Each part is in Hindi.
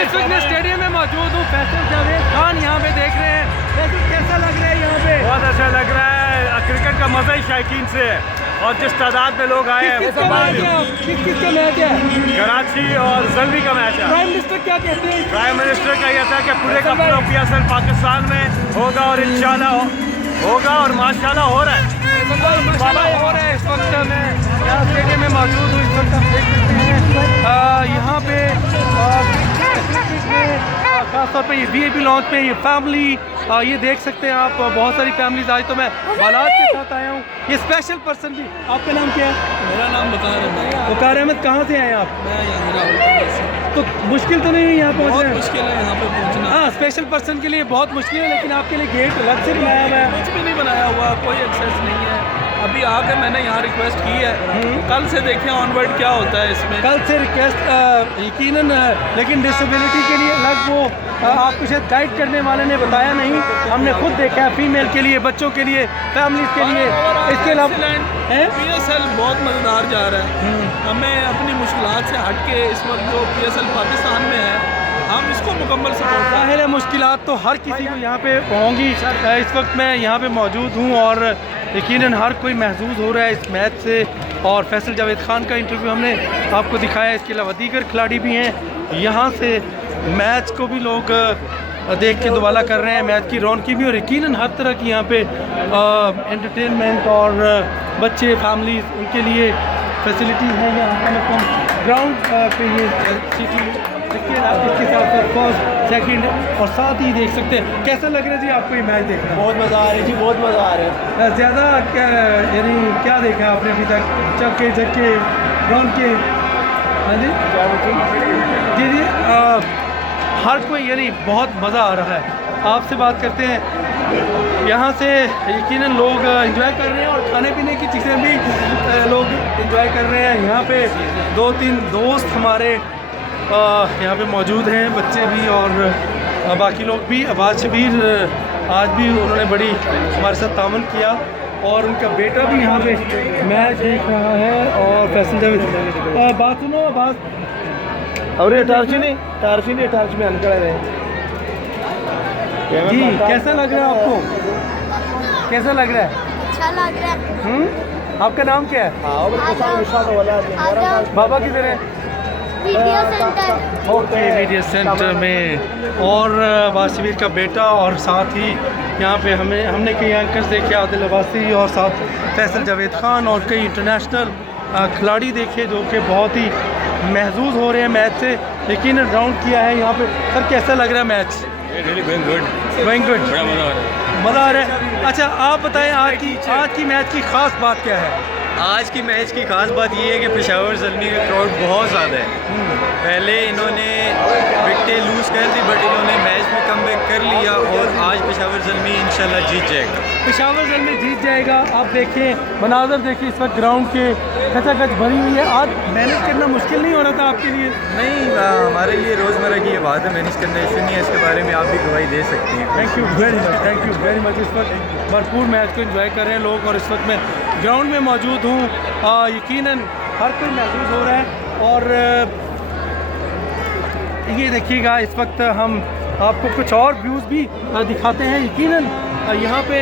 इस वक्त मैं स्टेडियम में मौजूद हूँ। फैसल जावेद खान यहाँ पे देख रहे हैं। वैसे कैसा लग रहा है यहाँ पे? बहुत अच्छा लग रहा है। क्रिकेट का मजा ही शायकीन से है और जिस तादाद में लोग आए हैं किसका मैच है? कराची और जल्दी का मैच है। प्राइम मिनिस्टर क्या कहते हैं? प्राइम मिनिस्टर का यह था कि पूरे का पूरा PSL पाकिस्तान में होगा और इंशाल्लाह होगा और माशाल्लाह हो रहा है। माशाल्लाह हो रहा है। इस वक्त मैं यहाँ स्टेडियम में मौजूद हूँ। इस वक्त आप देख सकते हैं यहाँ पे खासतौर पे ये VIP लॉन्च पे ये फैमिली ये देख सकते हैं आप। बहुत सारी फैमिलीज आज तो मैं बालात के साथ आया हूँ। ये स्पेशल पर्सन भी। आपका नाम क्या है? मेरा नाम वकार अहमद है। वकार अहमद, कहाँ से आए आप? मैं यहाँ तो मुश्किल तो नहीं है यहाँ बहुत पहुँचना? मुश्किल है यहाँ पे पहुँचना। हाँ, स्पेशल पर्सन के लिए बहुत मुश्किल है, लेकिन आपके लिए गेट अलग से बनाया हुआ है। कुछ भी नहीं बनाया हुआ, कोई एक्सेस नहीं है। अभी आकर मैंने यहाँ रिक्वेस्ट की है, कल से देखें ऑनवर्ड क्या होता है इसमें। कल से रिक्वेस्ट यकीनन, लेकिन डिसेबिलिटी के लिए अलग वो आपको शायद गाइड करने वाले ने बताया नहीं। हमने खुद देखा है, फीमेल के लिए, बच्चों के लिए, फैमिलीज के लिए। इसके अलावा PSL बहुत मज़ेदार जा रहा है। हमें अपनी मुश्किलात से हट के इस वक्त जो PSL पाकिस्तान में है, हम इसको मुकम्मल सपोर्ट करें। ज़ाहिर है मुश्किलात तो हर किसी को यहाँ पे होंगी। इस वक्त मैं यहाँ पे मौजूद हूँ और यकीनन हर कोई महसूस हो रहा है इस मैच से। और फैसल जावेद खान का इंटरव्यू हमने आपको दिखाया। इसके अलावा दीगर खिलाड़ी भी हैं। यहाँ से मैच को भी लोग देख के दोबारा कर रहे हैं। मैच की रौनकी भी और यकीनन हर तरह की यहाँ पे एंटरटेनमेंट और बच्चे, फैमिलीज, उनके लिए फैसिलिटीज़ हैं। यहाँ पर मतलब ग्राउंड पे ये सिटी इसके साथ साथ फर्स्ट, सेकंड और साथ ही देख सकते हैं। कैसा लग रहा है जी आपको ये मैच देखना? बहुत मज़ा आ रहा है जी, बहुत मज़ा आ रहा है। ज़्यादा यानी क्या देखा आपने अभी तक? चक्के झक्के ग्राउंड के? हाँ जी जी जी हर कोई यानी बहुत मज़ा आ रहा है। आपसे बात करते हैं। यहाँ से यकीनन लोग एंजॉय कर रहे हैं और खाने पीने की चीज़ें भी लोग एंजॉय कर रहे हैं। यहाँ पे 2-3 दोस्त हमारे यहाँ पे मौजूद हैं, बच्चे भी और बाकी लोग भी। आबाद शबीर आज भी उन्होंने बड़ी हमारे साथ तामन किया और उनका बेटा भी यहाँ पे मैच देख रहा है। और फैसल जावेद बात सुनो, बात और ये टार्च में अंकल है जी। कैसा लग रहा है आपको? कैसा लग रहा है? अच्छा लग रहा है। आपका नाम क्या है? बाबा किधर है? Video centre. Okay, media centre में। और वासिर का बेटा और साथ ही यहाँ पे हमने कई एंकर्स देखे, आदिल अब्बासी और साथ फैसल जावेद खान और कई इंटरनेशनल खिलाड़ी देखे जो कि बहुत ही महसूस हो रहे हैं मैच से। लेकिन राउंड किया है यहाँ पे। सर कैसा लग रहा है मैच? Going good. बड़ा मजा आ रहा है। मज़ा आ रहा है। अच्छा आप बताएं आज की मैच की ख़ास बात क्या है? आज की मैच की खास बात ये है कि पेशावर ज़ल्मी का क्राउड बहुत ज़्यादा है। पहले इन्होंने विकेटें लूज़ कर दी बट इन्होंने मैच में कमबैक कर लिया और आज पेशावर ज़ल्मी इंशाल्लाह जीत जाएगा। पेशावर ज़ल्मी जीत जाएगा। आप देखें, मनाज़र देखिए इस वक्त ग्राउंड के खचाखच भरी हुई है। आज मैनेज करना मुश्किल नहीं हो रहा था आपके लिए? नहीं, हमारे लिए रोज़मर्रा की ये बात है, मैनेज करना इशू नहीं है। इसके बारे में आप भी गवाही दे सकती हैं। Thank you very much. इस वक्त भरपूर मैच को एंजॉय कर रहे हैं लोग और इस वक्त मैं ग्राउंड में मौजूद हूँ। यकीनन हर कोई महसूस हो रहा है। और ये देखिएगा इस वक्त हम आपको कुछ और व्यूज़ भी दिखाते हैं। यकीनन यहाँ पे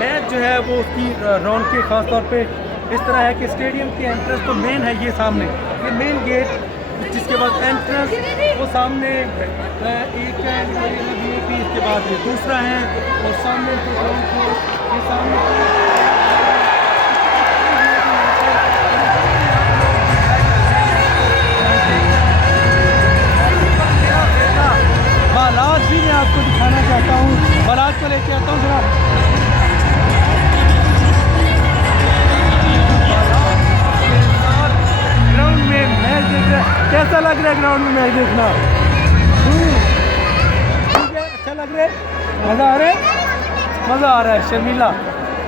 मैच जो है वो उसकी राउंड के ख़ास तौर पे इस तरह है कि स्टेडियम की एंट्रेंस तो मेन है, ये सामने ये मेन गेट, जिसके बाद एंट्रेंस वो सामने एक है, VIP, इसके बाद ये दूसरा है और सामने ये सामने बालात भी मैं आपको दिखाना चाहता हूँ। बालात को लेके आता हूँ जरा। ग्राउंड में मैच देख रहा है। कैसा लग रहा है ग्राउंड में मैच देखना? ठीक है, अच्छा लग रहा है, मज़ा आ रहा है। शर्मिला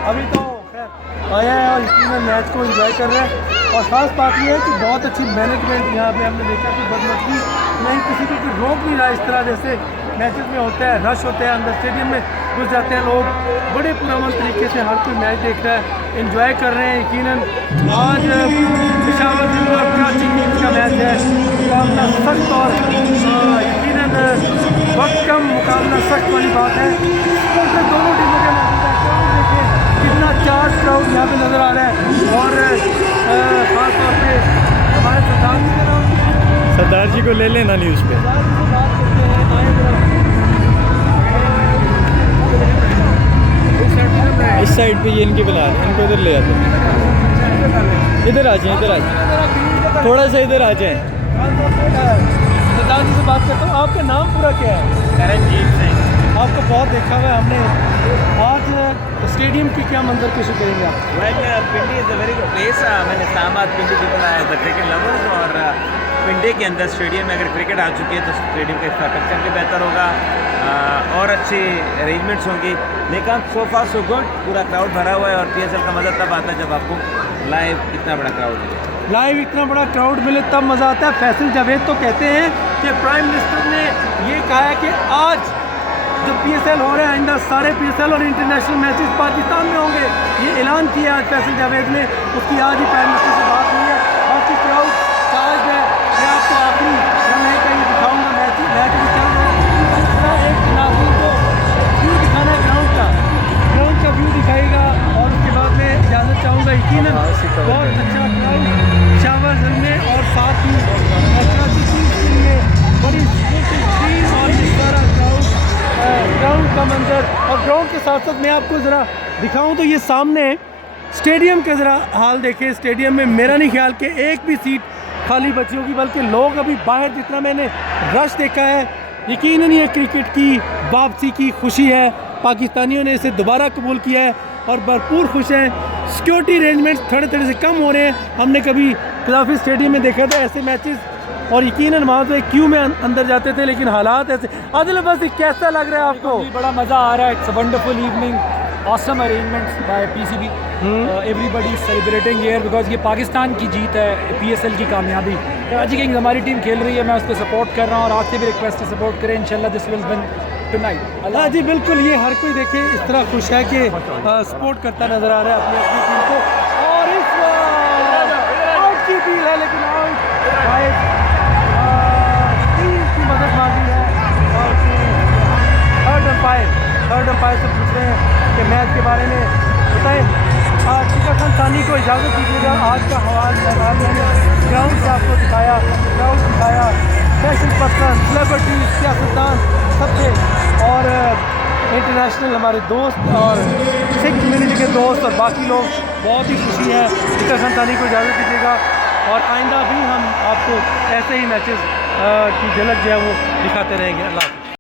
अभी तो खैर आया है और इसमें मैच को एंजॉय कर रहे हैं। और ख़ास बात यह है कि बहुत अच्छी मैनेजमेंट यहाँ पे हमने देखा कि बदमज़गी नहीं, किसी को कोई रोक नहीं रहा। इस तरह जैसे मैचेस में होता है, रश होता है, अंदर स्टेडियम में घुस जाते हैं लोग। बड़े पुरअमन तरीके से हर कोई मैच देख रहा है, एंजॉय कर रहे हैं। यकीनन आज पेशावर जिला कराची टीम का मैच है, मुकाबला सख्त और यकीनन मुकाबला सख्त वाली बात है। सपोर्टर दोनों टीमों के मौजूद है। क्राउड देखिए कितना चार्ज क्राउड यहाँ पे नज़र आ रहा है। और ख़ास तौर पे हमारे सरदार जी का नाम, सरदार जी को ले लेना न्यूज़ पे। सरदार जी से बात करते हैं। आए जरा। इस साइड पे ये इनके बुला रहे हैं, इनको इधर ले आते हैं। इधर आ जाएं, इधर आ जाएं, थोड़ा सा इधर आ जाएं। सरदार जी से बात करता हूँ। आपका नाम पूरा क्या है? करणजीत सिंह। आपको बहुत देखा हुआ है हमने। आज स्टेडियम की क्या मंजर पेश करेंगे आप? Well, Pindi is a very good place. मैंने इस्लामाबाद पिंडी जीतना है द क्रिकेट लवर्स, और पिंडी के अंदर स्टेडियम में अगर क्रिकेट आ चुकी है तो स्टेडियम का इंफ्रास्ट्रक्चर भी बेहतर होगा और अच्छी अरेंजमेंट्स होंगी। लेकिन सो फार सो गुड, पूरा क्राउड भरा हुआ है और PSL का मज़ा तब आता है जब आपको लाइव इतना बड़ा क्राउड मिले। लाइव इतना बड़ा क्राउड मिले तब मज़ा आता है। फैसल जावेद तो कहते हैं कि प्राइम मिनिस्टर ने ये कहा है कि आज जो PSL हो रहे हैं, आइंदा सारे PSL और इंटरनेशनल मैचेस पाकिस्तान में होंगे, ये ऐलान किया आज फैसल जावेद ने। उसकी आज ही प्राइम मिनिस्टर से बात हुई है। बाकी क्राउड चार्ज है। मैं आपको आखिरी लम्हे कहीं दिखाऊँगा। मैच भी चल रहा है। एक नाज़रीन को व्यू दिखाना है ग्राउंड का व्यू दिखाएगा और उसके बाद मैं इजाज़त चाहूँगा। यकीनन बहुत अच्छा क्राउड पेशावर ज़लमे और साथ ही कराची किंग्स के लिए बड़ी टीम और इस सारा ग्राउंड का मंजर। और ग्राउंड के साथ साथ मैं आपको ज़रा दिखाऊं तो ये सामने स्टेडियम का ज़रा हाल देखें। स्टेडियम में मेरा नहीं ख्याल कि एक भी सीट खाली बची होगी, बल्कि लोग अभी बाहर जितना मैंने रश देखा है, यकीनन ये क्रिकेट की वापसी की खुशी है। पाकिस्तानियों ने इसे दोबारा कबूल किया है और भरपूर खुश हैं। सिक्योरिटी अरेंजमेंट्स थोड़े से कम हो रहे हैं। हमने कभी कदाफी स्टेडियम में देखा था ऐसे मैचेस, और यकीनन वहाँ से क्यू में अंदर जाते थे, लेकिन हालात ऐसे। आदिल बस कैसा लग रहा है आपको? बड़ा मज़ा आ रहा है। It's a wonderful evening, awesome arrangements by PCB। Everybody celebrating here because ये पाकिस्तान की जीत है, PSL की कामयाबी। कराची किंग्स हमारी टीम खेल रही है, मैं उसको सपोर्ट कर रहा हूँ और आपसे भी रिक्वेस्ट है सपोर्ट करें। इंशाल्लाह दिस विल विन टुनाइट। हाँ जी बिल्कुल, ये हर कोई देखे इस तरह खुश है कि सपोर्ट करता नज़र आ रहा है अपनी अपनी टीम को। और इस आउट की अपील है, लेकिन आउट टीम की मदद मांगी है और थर्ड अंपायर से पूछ रहे हैं कि मैच के बारे में बताएं। टिका खान सानी को इजाज़त दीजिएगा। आज का हवाला मैंने ग्राउंड से आपको दिखाया, क्राउड दिखाया, फैशन पर्सन, सेलिब्रिटी, सियासतदान सबसे, और इंटरनेशनल हमारे दोस्त और सिख कम्युनिटी के दोस्त और बाकी लोग बहुत ही खुशी है। टिका खान सानी को इजाज़त दीजिएगा और आइंदा भी हम आपको ऐसे ही मैचेस की झलक जो है वो दिखाते रहेंगे। अल्लाह हाफ़िज़।